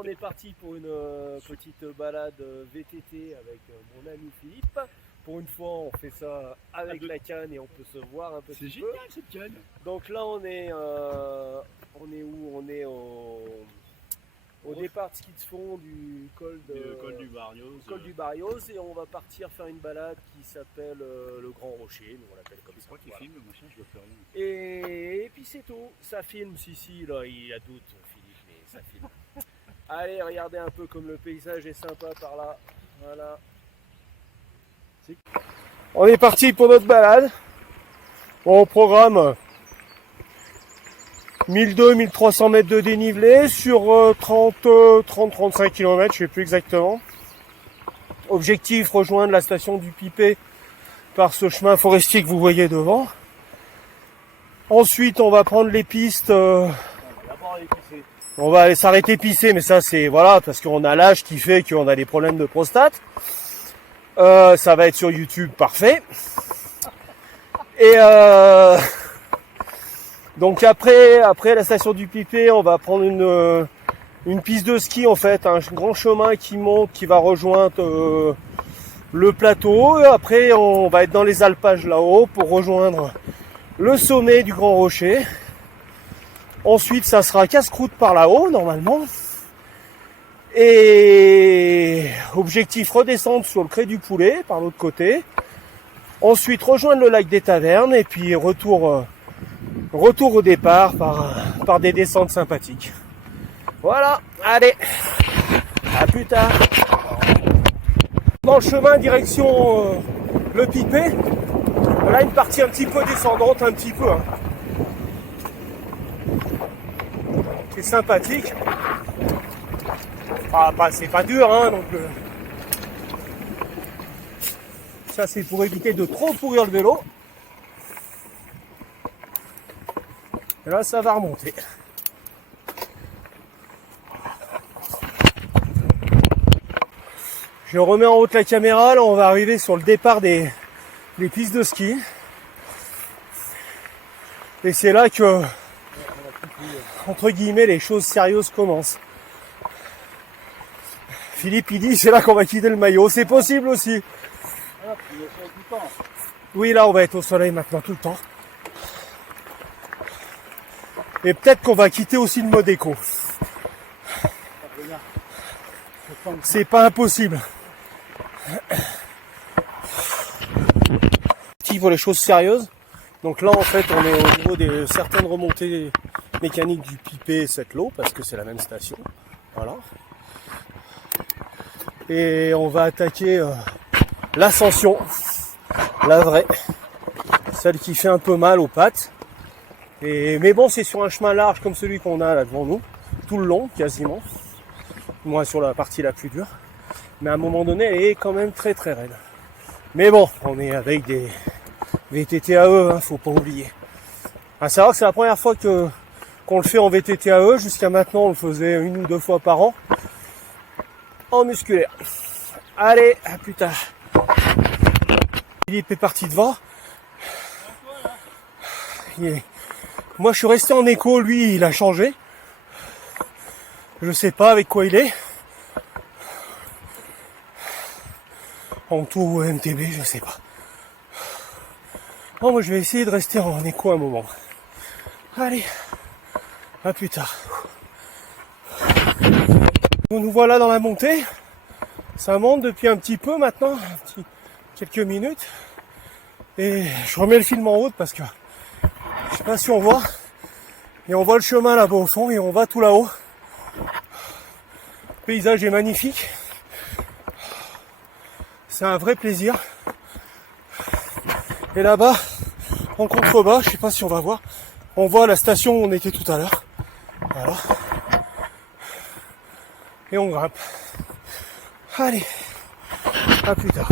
on est parti pour une petite balade VTT avec mon ami Philippe. Pour une fois, on fait ça avec la canne et on peut se voir un petit peu. C'est génial cette canne. Donc là, on est où? On est au départ de ski de fond du col du Barrios et on va partir faire une balade qui s'appelle le Grand Rocher, nous on l'appelle comme ça. Je crois qu'il filme le machin, je vois plus rien. Et puis c'est tout, ça filme, si, là il y a doute Philippe, mais ça filme. Allez, regardez un peu comme le paysage est sympa par là, voilà. On est parti pour notre balade, au programme 1200-1300 mètres de dénivelé sur 30-35 km, je ne sais plus exactement. Objectif, rejoindre la station du Pipé par ce chemin forestier que vous voyez devant. Ensuite, on va prendre les pistes. On va aller s'arrêter pisser, mais ça c'est voilà parce qu'on a l'âge qui fait qu'on a des problèmes de prostate. Ça va être sur YouTube, parfait. Et donc après la station du Pipé, on va prendre une piste de ski en fait, un grand chemin qui monte, qui va rejoindre le plateau. Et après, on va être dans les alpages là-haut pour rejoindre le sommet du Grand Rocher. Ensuite, ça sera casse-croûte par là-haut normalement. Et objectif redescendre sur le Cré du Poulet par l'autre côté. Ensuite, rejoindre le lac des Tavernes et puis retour au départ par des descentes sympathiques. Voilà, allez, à plus tard. Dans le chemin direction le Pipé, là une partie un petit peu descendante, un petit peu, hein, qui est sympathique. Ah, c'est pas dur, hein, donc ça c'est pour éviter de trop pourrir le vélo. Et là ça va remonter. Je remets en route la caméra, là on va arriver sur le départ des pistes de ski. Et c'est là que, entre guillemets, les choses sérieuses commencent. Philippe il dit c'est là qu'on va quitter le maillot, c'est possible aussi. Oui, là on va être au soleil maintenant tout le temps. Et peut-être qu'on va quitter aussi le mode éco. C'est pas impossible. Pour les choses sérieuses. Donc là en fait on est au niveau de certaines remontées mécaniques du Pipé Sept-Lô parce que c'est la même station. Voilà. Et on va attaquer l'ascension, la vraie, celle qui fait un peu mal aux pattes. Mais bon, c'est sur un chemin large comme celui qu'on a là devant nous, tout le long quasiment, moins sur la partie la plus dure. Mais à un moment donné, elle est quand même très très raide. Mais bon, on est avec des VTT-AE, hein, faut pas oublier. À savoir que c'est la première fois qu'on le fait en VTT-AE. Jusqu'à maintenant, on le faisait 1 ou 2 fois par an en musculaire. Allez, à plus tard. Philippe est parti devant. Moi, je suis resté en écho. Lui, il a changé. Je sais pas avec quoi il est. En tout ou MTB, je sais pas. Bon, moi je vais essayer de rester en écho un moment. Allez, à plus tard. Nous voilà dans la montée. Ça monte depuis un petit peu maintenant, quelques minutes. Et je remets le film en route parce que je sais pas si on voit. Et on voit le chemin là-bas au fond et on va tout là-haut. Le paysage est magnifique. C'est un vrai plaisir. Et là-bas, en contrebas, je sais pas si on va voir, on voit la station où on était tout à l'heure. Voilà. Et on grimpe. Allez, à plus tard.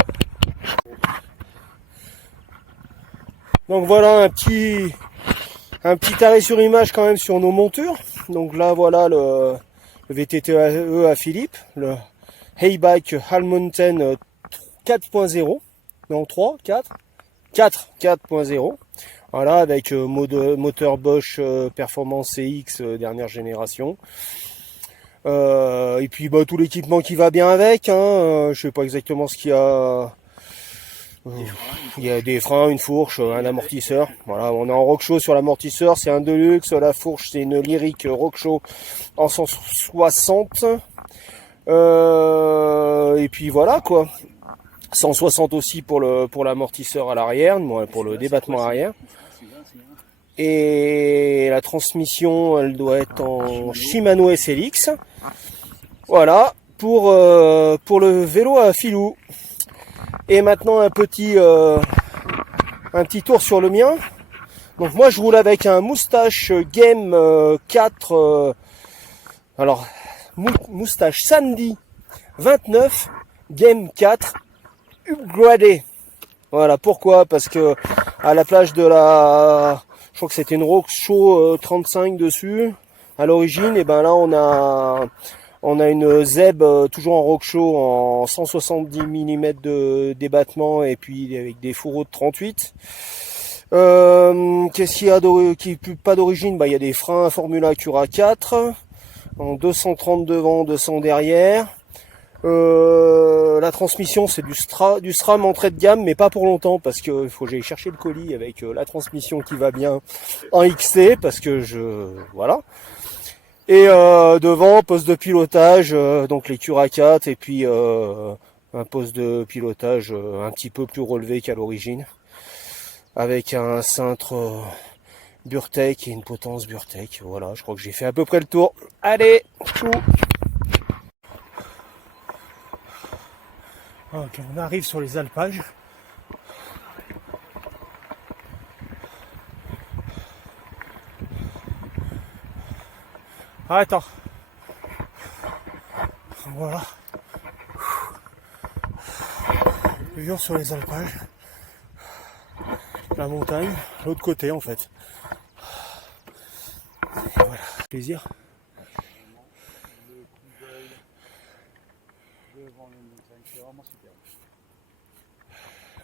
Donc voilà un petit arrêt sur image quand même sur nos montures. Donc là voilà le VTT-AE à Philippe, le Haybike All Mountain 4.0, non 3, 4 4.0, voilà, avec moteur Bosch Performance CX dernière génération, Et puis bah, tout l'équipement qui va bien avec. Je sais pas exactement ce qu'il y a. Il y a des freins, une fourche, un amortisseur. Voilà, on est en Rockshow sur l'amortisseur, c'est un Deluxe. La fourche, c'est une Lyric Rockshow en 160. Et puis voilà quoi. 160 aussi pour l'amortisseur à l'arrière, pour le débattement arrière. Et la transmission, elle doit être en Shimano SLX. Voilà, pour le vélo à filou. Et maintenant un petit tour sur le mien. Donc moi je roule avec un Moustache Game 4. Moustache Sandy 29 Game 4 upgradé. Voilà, pourquoi? Parce que à la plage de je crois que c'était une Rockshow 35 dessus à l'origine, et ben là on a une Zeb toujours en Rockshow en 170 mm de débattement et puis avec des fourreaux de 38. Qu'est-ce qu'il y a qui est pas d'origine? Il y a des freins Formula Cura 4 en 230 devant, 200 derrière. La transmission c'est du SRAM entrée de gamme, mais pas pour longtemps parce que il faut que j'aille chercher le colis avec la transmission qui va bien en XT parce que voilà. Et devant, poste de pilotage, donc les Cura 4 et puis un poste de pilotage un petit peu plus relevé qu'à l'origine, avec un cintre Burtec et une potence Burtec. Voilà, je crois que j'ai fait à peu près le tour. Allez, chou. Ok, on arrive sur les alpages. Ah, attends. Voilà. Toujours sur les alpages. La montagne, l'autre côté en fait. Et voilà, plaisir.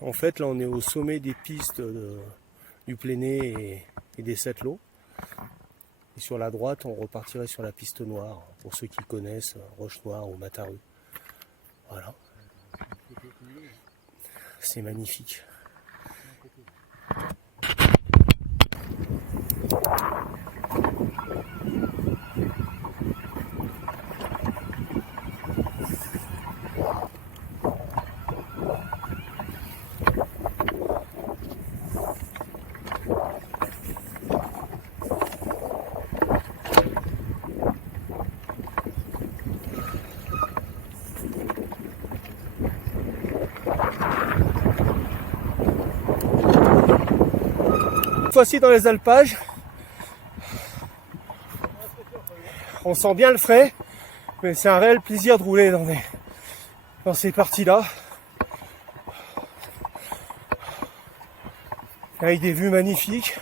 En fait, là, on est au sommet des pistes du Pléné et des Satelot. Et sur la droite, on repartirait sur la piste noire, pour ceux qui connaissent Roche Noire ou Mataru. Voilà. C'est magnifique. Cette fois-ci dans les alpages, on sent bien le frais, mais c'est un réel plaisir de rouler dans ces parties-là, avec des vues magnifiques.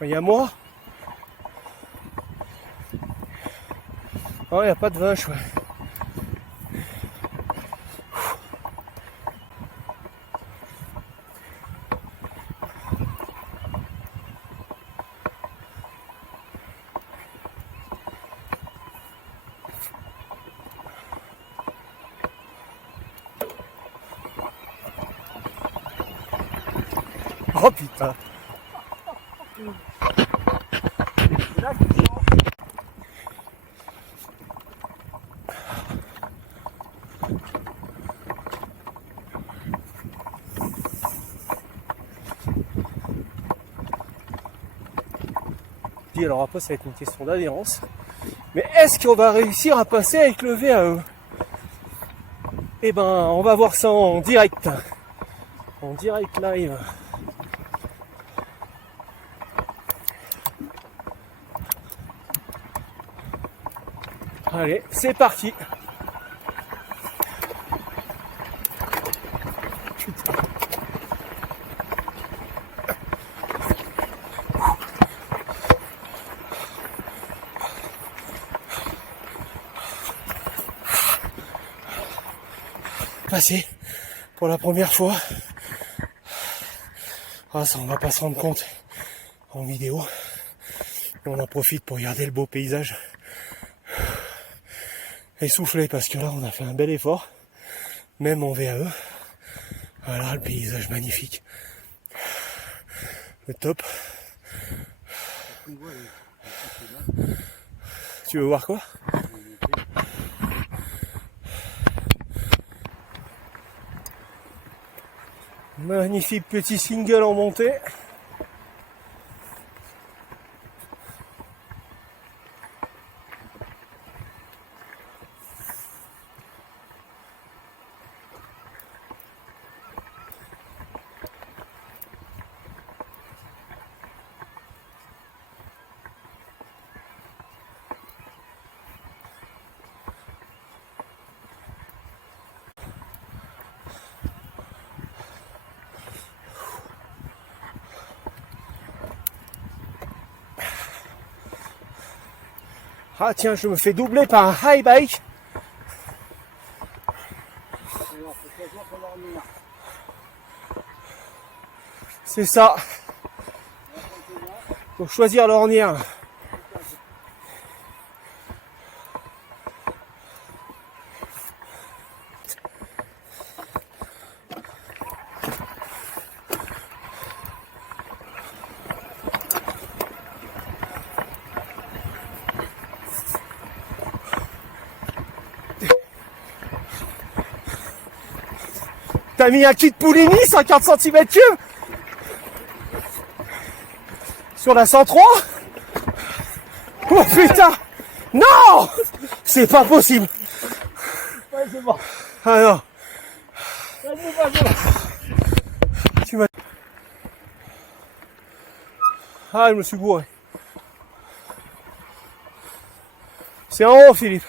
Il y a moi. Oh, il n'y a pas de vache, ouais. Oh putain. Alors après ça va être une question d'adhérence. Mais est-ce qu'on va réussir à passer avec le VAE? Eh ben on va voir ça en direct. En direct live. Allez, c'est parti. Putain. Passé pour la première fois. Ah, ça on va pas se rendre compte. en vidéo. Et on en profite pour regarder le beau paysage. Essoufflé parce que là on a fait un bel effort, même en VAE. Voilà le paysage magnifique. Le top. Tu veux voir quoi? Magnifique petit single en montée. Ah tiens, je me fais doubler par un high bike. C'est ça. Faut choisir l'ornière. T'as mis un kit Poulini 140 cm3 sur la 103. Oh putain. Non. C'est pas possible. Ouais, c'est bon. Ah non. Ouais, c'est pas bon. Tu m'as... Ah, je me suis bourré. C'est en haut, Philippe.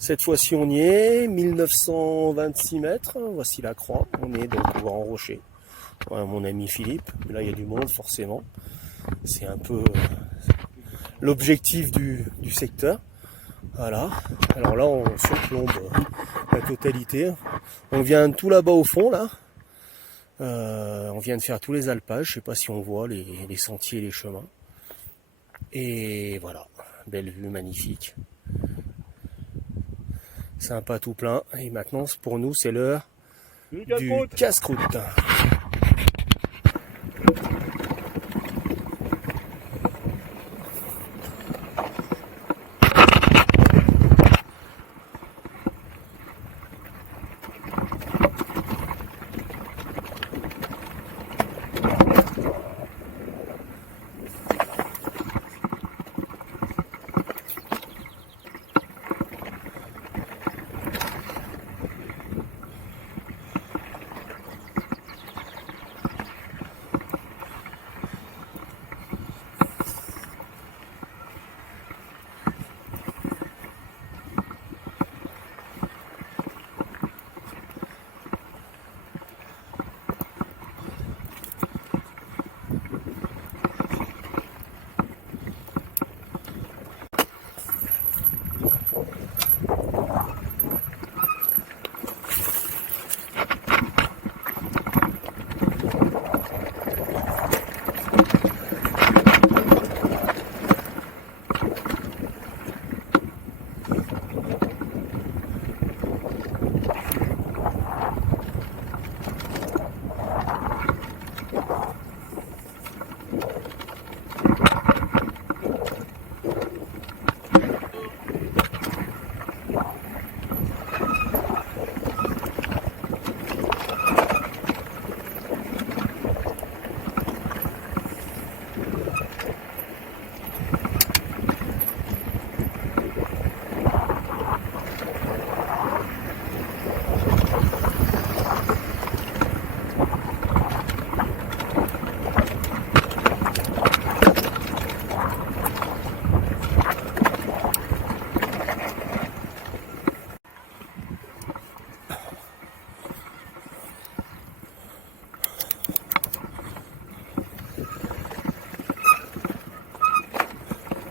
Cette fois-ci on y est, 1926 mètres, voici la croix, on est donc au Grand Rocher. Voilà, mon ami Philippe, là il y a du monde forcément, c'est un peu l'objectif du secteur. Voilà, alors là on surplombe la totalité, on vient tout là-bas au fond là, on vient de faire tous les alpages, je sais pas si on voit les sentiers et les chemins. Et voilà, belle vue magnifique. Sympa tout plein. Et maintenant, pour nous, c'est l'heure du casse-croûte.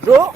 Bonjour.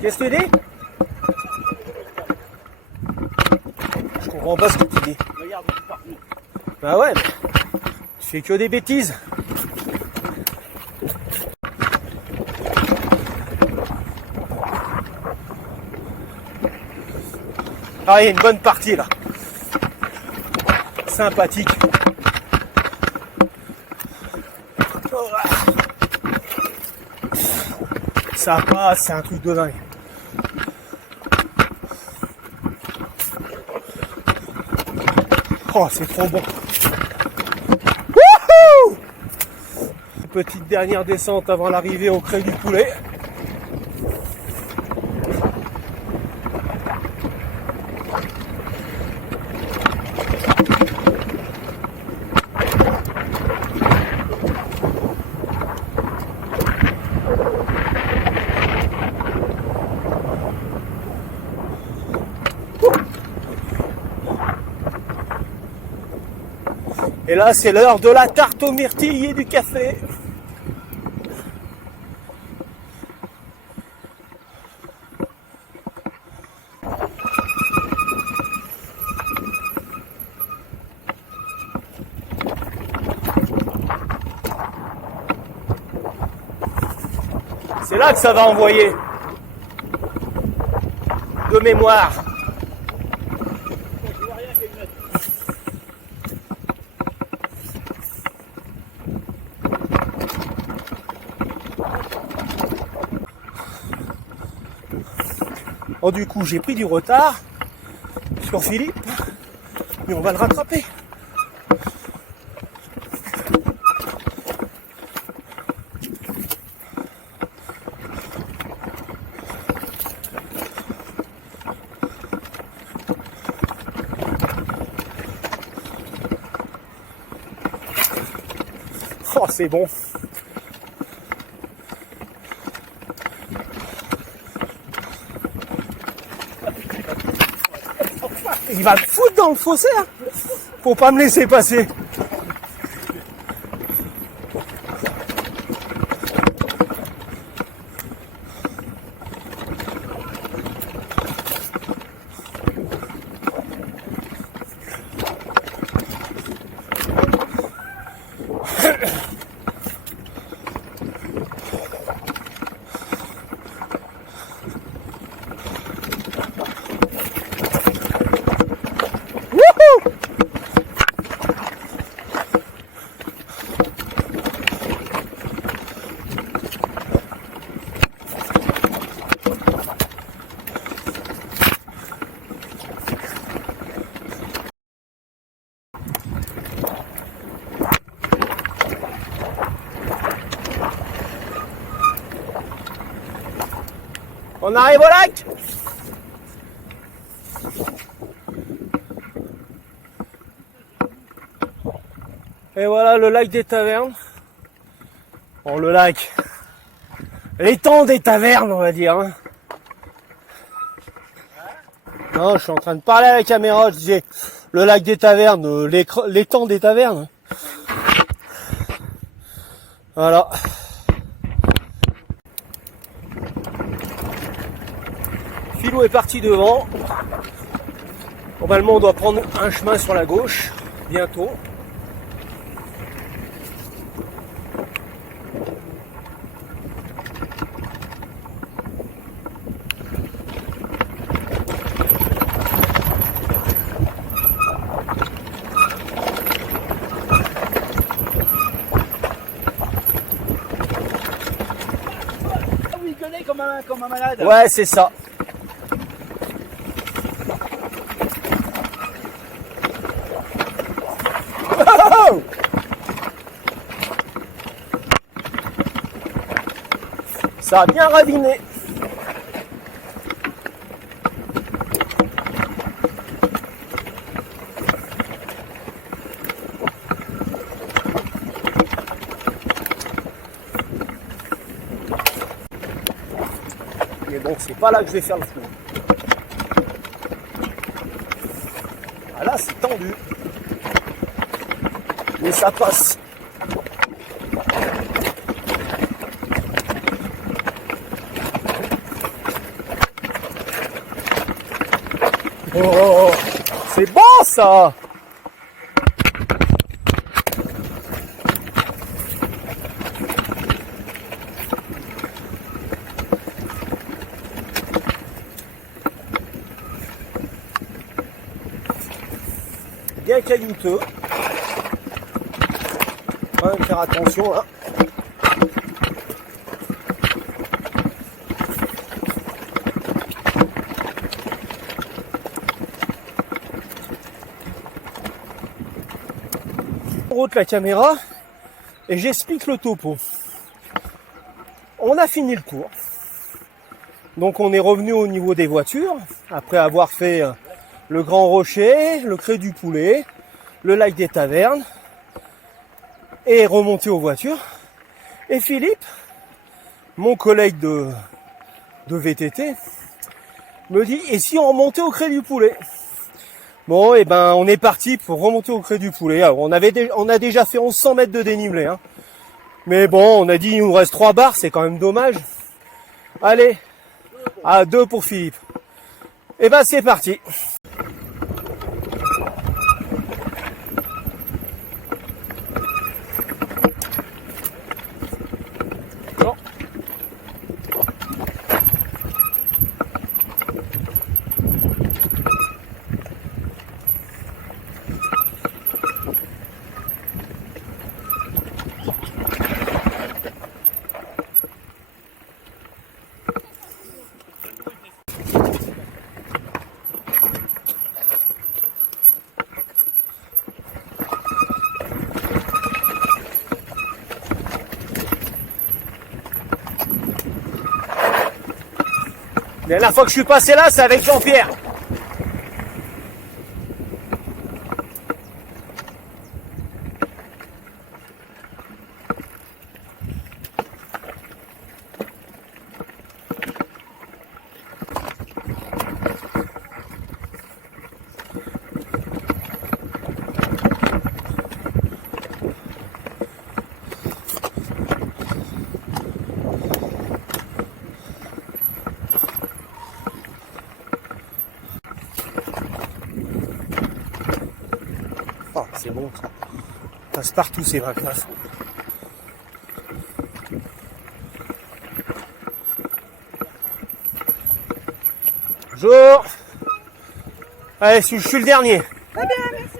Qu'est-ce que tu dis? Je comprends pas ce que tu dis. Regarde, c'est parti. Bah ouais, mais tu fais que des bêtises. Ah, il y a une bonne partie là. Sympathique. Ça passe, c'est un truc de dingue. Oh, c'est trop bon. Wouhou! Petite dernière descente avant l'arrivée au Crêt du Poulet. Et là, c'est l'heure de la tarte aux myrtilles et du café. C'est là que ça va envoyer. De mémoire. Oh, du coup, j'ai pris du retard sur Philippe, mais on va le rattraper. Oh, c'est bon. Il va le foutre dans le fossé, hein, pour pas me laisser passer. On arrive au lac. Et voilà le lac des Tavernes. Bon, le lac, l'étang des Tavernes, on va dire. Hein. Non, je suis en train de parler à la caméra, je disais le lac des Tavernes, l'étang des Tavernes. Voilà. Philou est parti devant. Normalement, on doit prendre un chemin sur la gauche, bientôt. Il gueulait comme un malade. Ouais, c'est ça. Ça a bien raviné. Mais bon, c'est pas là que je vais faire le flou. Ah là, c'est tendu. Mais ça passe. Oh, c'est bon ça! Bien caillouteux. Quand même faire attention là. En route la caméra et j'explique le topo. On a fini le tour. Donc on est revenu au niveau des voitures après avoir fait le Grand Rocher, le Cré du Poulet, le lac des Tavernes et remonté aux voitures. Et Philippe, mon collègue de VTT, me dit et si on remontait au Cré du Poulet? Bon, et ben on est parti pour remonter au Cré du Poulet. Alors, on a déjà fait 1100 mètres de dénivelé, hein. Mais bon, on a dit il nous reste 3 barres, c'est quand même dommage. Allez, à 2 pour Philippe. Et ben c'est parti. Non. La dernière fois que je suis passé là, c'est avec Jean-Pierre. Oh, c'est bon, ça passe partout ces 29. Bonjour. Allez, je suis le dernier. Très bien, merci.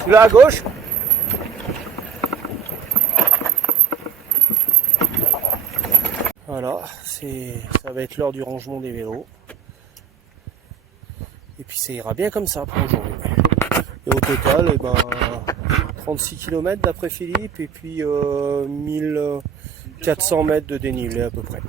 Celui-là à gauche. Voilà, ça va être l'heure du rangement des vélos. Et puis ça ira bien comme ça pour aujourd'hui. Et au total, 36 km d'après Philippe et puis 1400 mètres de dénivelé à peu près.